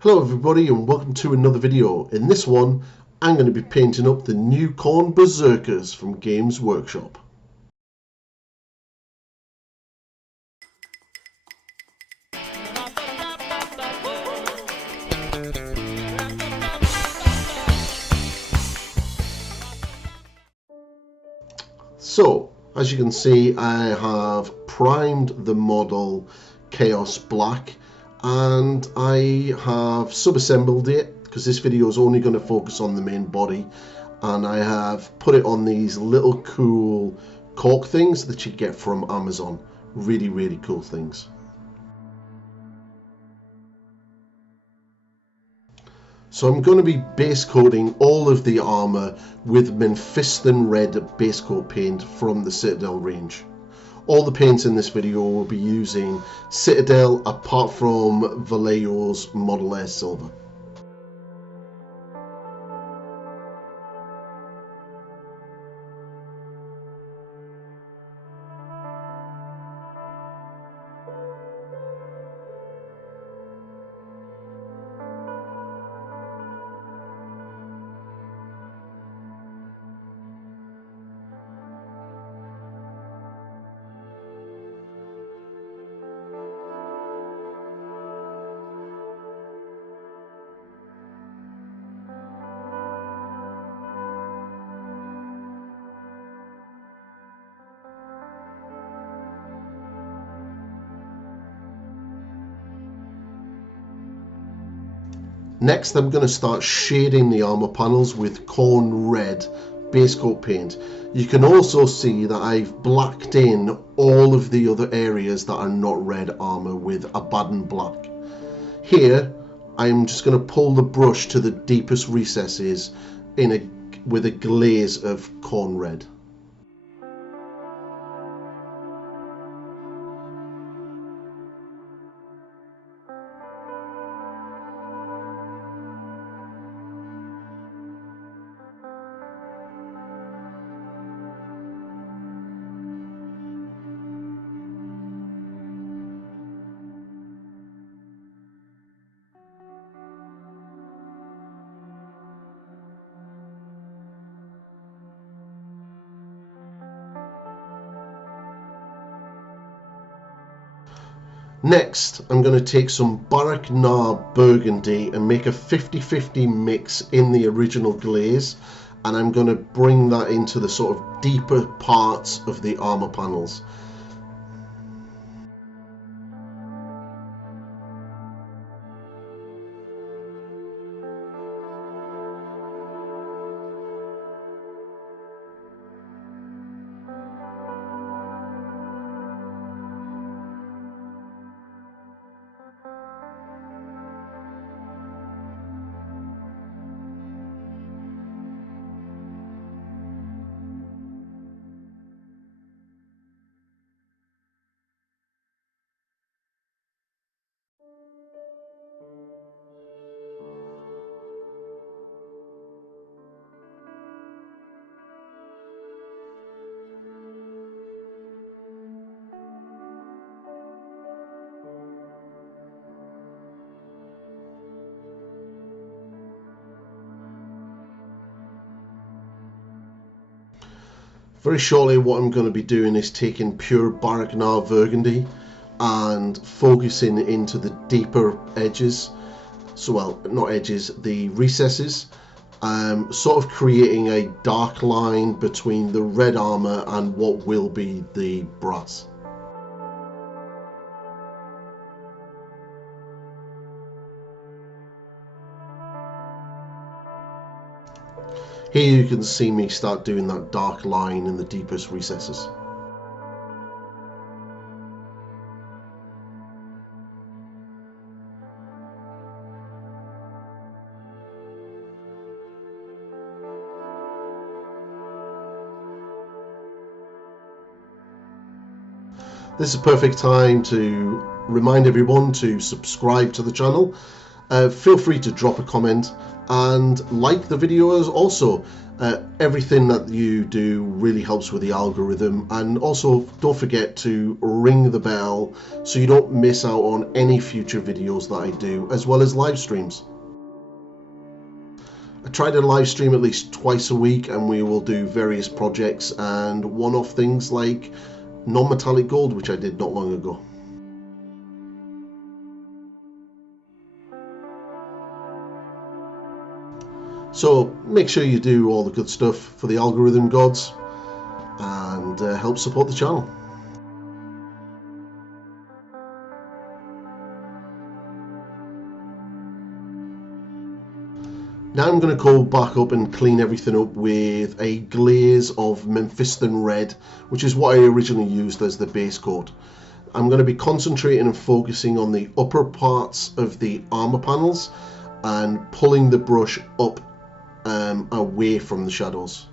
Hello everybody and welcome to another video. In this one I'm going to be painting up the new Khorne Berserkers from Games Workshop. So as you can see, I have primed the model Chaos Black and I have sub-assembled it because this video is only going to focus on the main body, and I have put it on these little cool cork things that you get from Amazon. Really cool things. So I'm going to be base coating all of the armor with Mephiston Red base coat paint from the Citadel range. All the paints in this video will be using Citadel apart from Vallejo's Model Air Silver. Next, I'm going to start shading the armor panels with Khorne Red base coat paint. You can also see that I've blacked in all of the other areas that are not red armor with Abaddon Black. Here, I'm just going to pull the brush to the deepest recesses with a glaze of Khorne Red. Next, I'm going to take some Barak Nar Burgundy and make a 50-50 mix in the original glaze, and I'm going to bring that into the sort of deeper parts of the armor panels. Very shortly what I'm going to be doing is taking pure Barak Nar Burgundy and focusing into the deeper edges, so well, not edges, the recesses, sort of creating a dark line between the red armor and what will be the brass. Here you can see me start doing that dark line in the deepest recesses. This is a perfect time to remind everyone to subscribe to the channel. Feel free to drop a comment and like the videos also. Everything that you do really helps with the algorithm, and also don't forget to ring the bell so you don't miss out on any future videos that I do, as well as live streams. I try to live stream at least twice a week, and we will do various projects and one-off things like non-metallic gold, which I did not long ago. So make sure you do all the good stuff for the algorithm gods and help support the channel. Now I'm going to go back up and clean everything up with a glaze of Mephiston Red, which is what I originally used as the base coat. I'm going to be concentrating and focusing on the upper parts of the armor panels and pulling the brush up away from the shadows.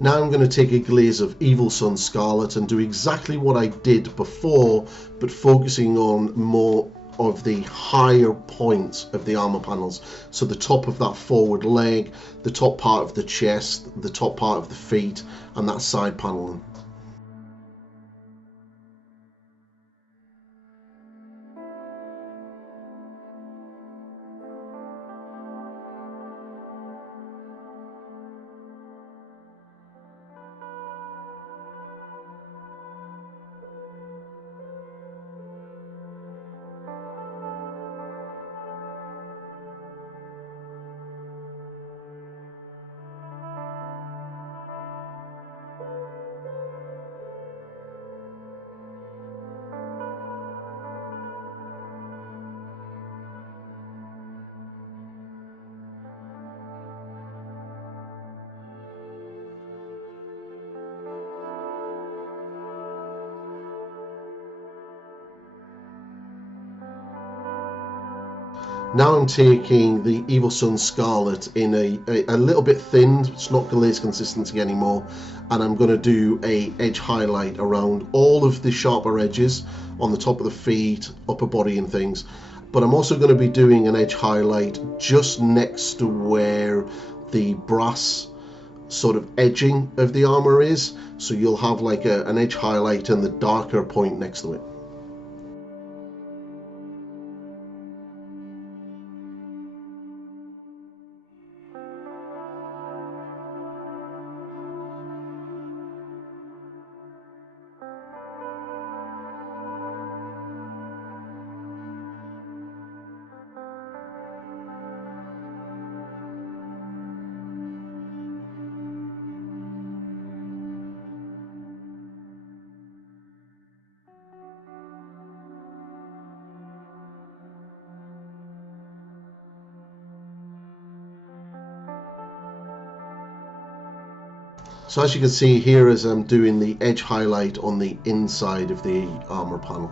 Now I'm going to take a glaze of Evil Sun Scarlet and do exactly what I did before, but focusing on more of the higher points of the armor panels. So the top of that forward leg, the top part of the chest, the top part of the feet, and that side paneling. Now I'm taking the Evil Sun Scarlet in a little bit thinned, it's not glaze consistency anymore, and I'm going to do a edge highlight around all of the sharper edges on the top of the feet, upper body and things. But I'm also going to be doing an edge highlight just next to where the brass sort of edging of the armor is, so you'll have like an edge highlight and the darker point next to it. So as you can see here, as I'm doing the edge highlight on the inside of the armor panel.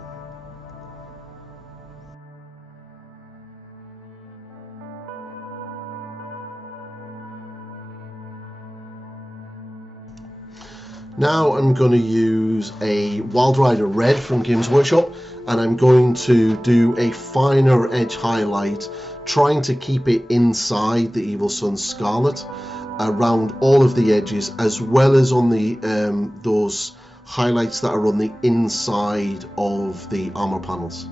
Now I'm going to use a Wild Rider Red from Games Workshop, and I'm going to do a finer edge highlight, trying to keep it inside the Evil Sun Scarlet, around all of the edges, as well as on the those highlights that are on the inside of the armor panels.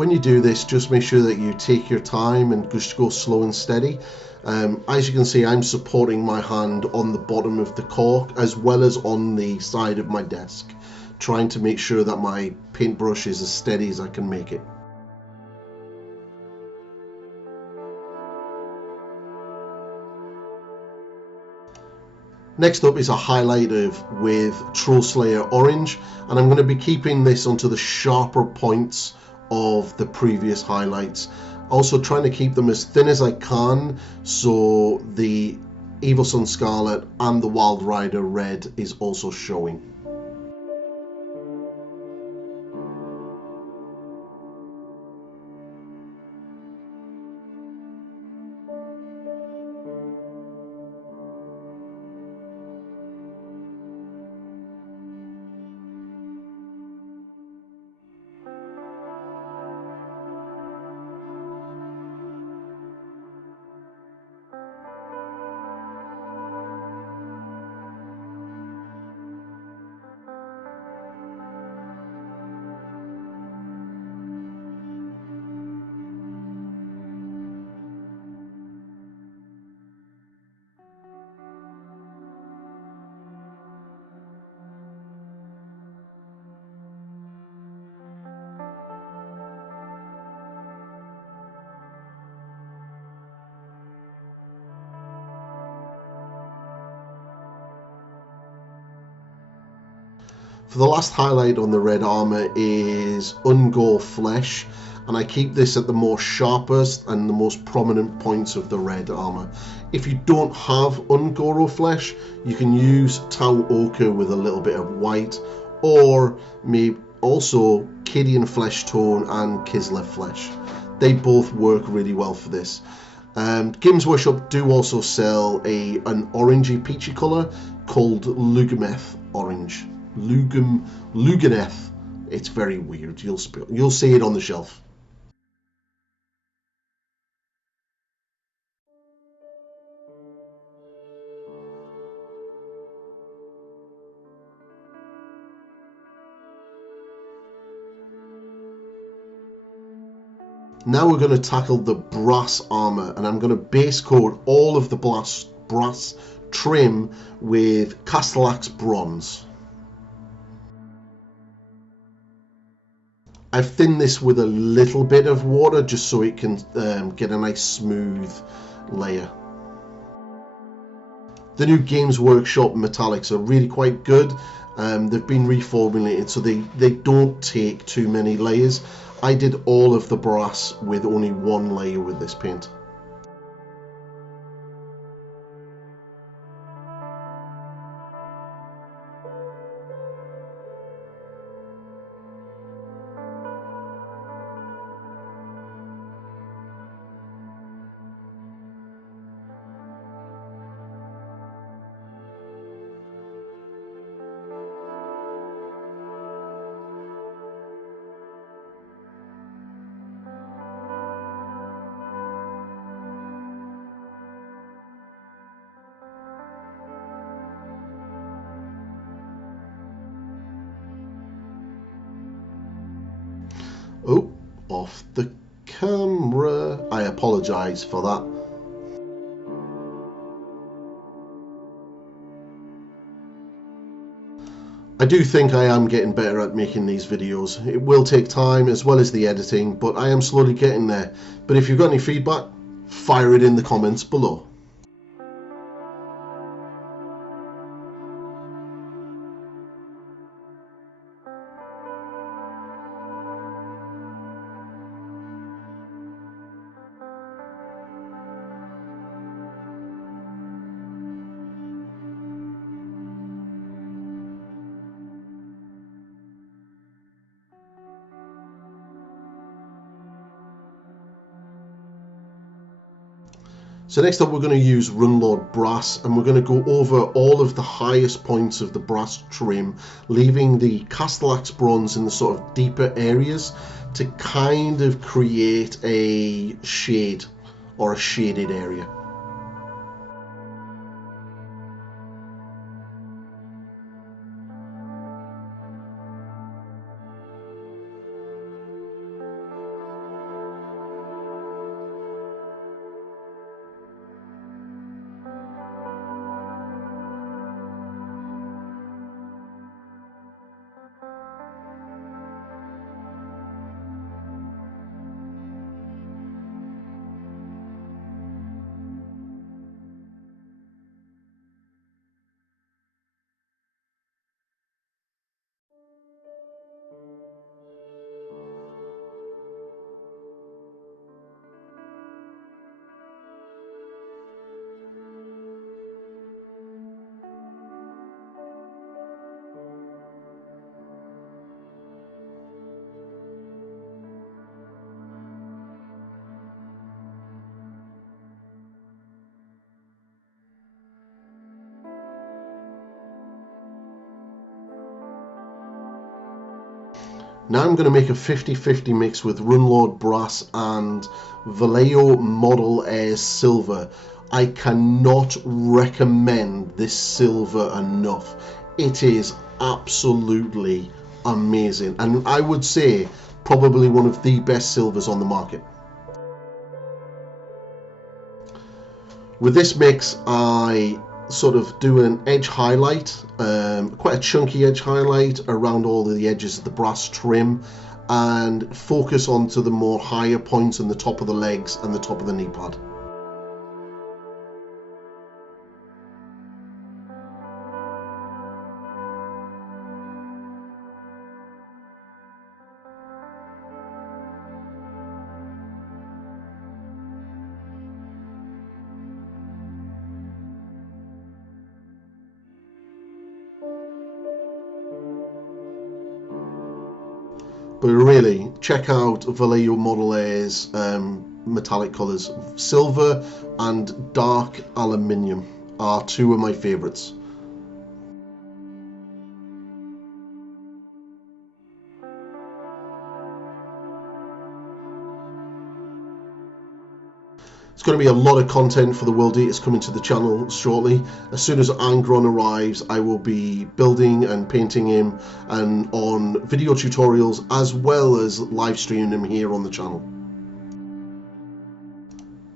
When you do this, just make sure that you take your time and just go slow and steady. As you can see, I'm supporting my hand on the bottom of the cork as well as on the side of my desk, trying to make sure that my paintbrush is as steady as I can make it. Next up is a highlighter with Troll Slayer Orange, and I'm going to be keeping this onto the sharper points of the previous highlights. Also trying to keep them as thin as I can so the Evil Sun Scarlet and the Wild Rider Red is also showing. For the last highlight on the red armor is Ungor Flesh, and I keep this at the more sharpest and the most prominent points of the red armor. If you don't have Ungoro Flesh, you can use Tau Ochre with a little bit of white, or maybe also Cadian Flesh Tone and Kislev Flesh. They both work really well for this. Games Workshop do also sell an orangey peachy colour called Lugameth Orange. Luganeth. It's very weird. You'll see it on the shelf. Now we're going to tackle the brass armor, and I'm going to base coat all of the brass trim with Castellax bronze. I've thinned this with a little bit of water just so it can get a nice smooth layer. The new Games Workshop metallics are really quite good. They've been reformulated so they don't take too many layers. I did all of the brass with only one layer with this paint. Oh, off the camera. I apologise for that. I do think I am getting better at making these videos. It will take time as well as the editing, but I am slowly getting there. But if you've got any feedback, fire it in the comments below. So next up we're going to use Runelord Brass, and we're going to go over all of the highest points of the brass trim, leaving the Castellax bronze in the sort of deeper areas to kind of create a shade or a shaded area. Now I'm going to make a 50-50 mix with Runelord Brass and Vallejo Model Airs Silver. I cannot recommend this silver enough. It is absolutely amazing, and I would say probably one of the best silvers on the market. With this mix, I sort of do an edge highlight, quite a chunky edge highlight around all of the edges of the brass trim, and focus onto the more higher points in the top of the legs and the top of the knee pad. But really, check out Vallejo Model A's metallic colours. Silver and dark aluminium are two of my favourites. It's going to be a lot of content for the World Eaters coming to the channel shortly. As soon as Angron arrives, I will be building and painting him and on video tutorials, as well as live streaming him here on the channel.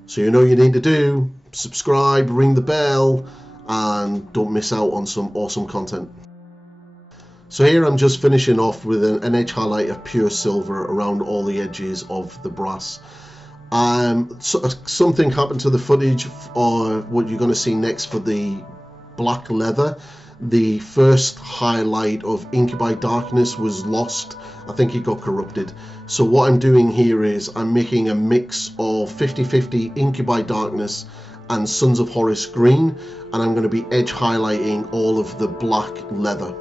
So you know what you need to do: subscribe, ring the bell, and don't miss out on some awesome content. So here I'm just finishing off with an edge highlight of pure silver around all the edges of the brass. Something happened to the footage, or what you're going to see next for the black leather. The first highlight of Incubi Darkness was lost. I think it got corrupted. So what I'm doing here is I'm making a mix of 50-50 Incubi Darkness and Sons of Horus Green, and I'm going to be edge highlighting all of the black leather.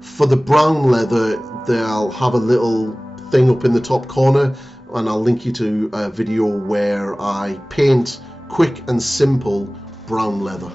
For the brown leather, they'll have a little thing up in the top corner, and I'll link you to a video where I paint quick and simple brown leather.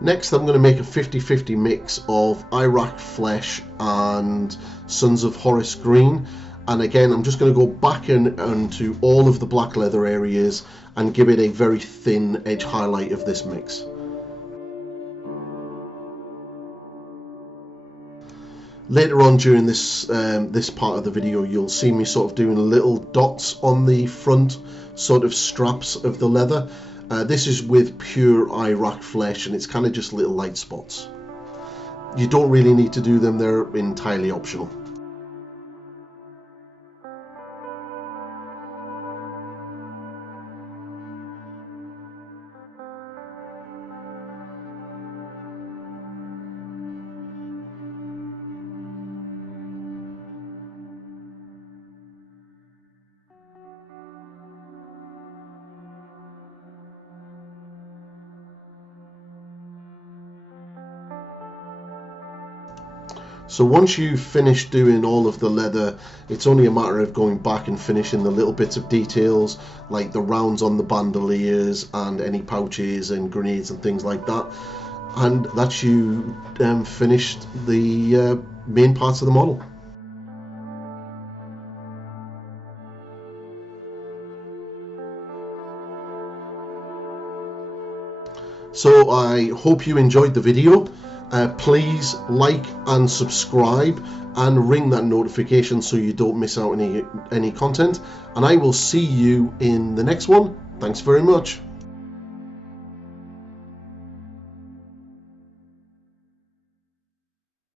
Next, I'm going to make a 50-50 mix of Iraq Flesh and Sons of Horus Green. And again, I'm just going to go back into all of the black leather areas and give it a very thin edge highlight of this mix. Later on during this part of the video, you'll see me sort of doing little dots on the front sort of straps of the leather. This is with pure Iraq flesh, and it's kind of just little light spots. You don't really need to do them, they're entirely optional. So once you've finished doing all of the leather, it's only a matter of going back and finishing the little bits of details, like the rounds on the bandoliers and any pouches and grenades and things like that. And that's you finished the main parts of the model. So I hope you enjoyed the video. Please like and subscribe and ring that notification so you don't miss out any content, and I will see you in the next one. Thanks very much.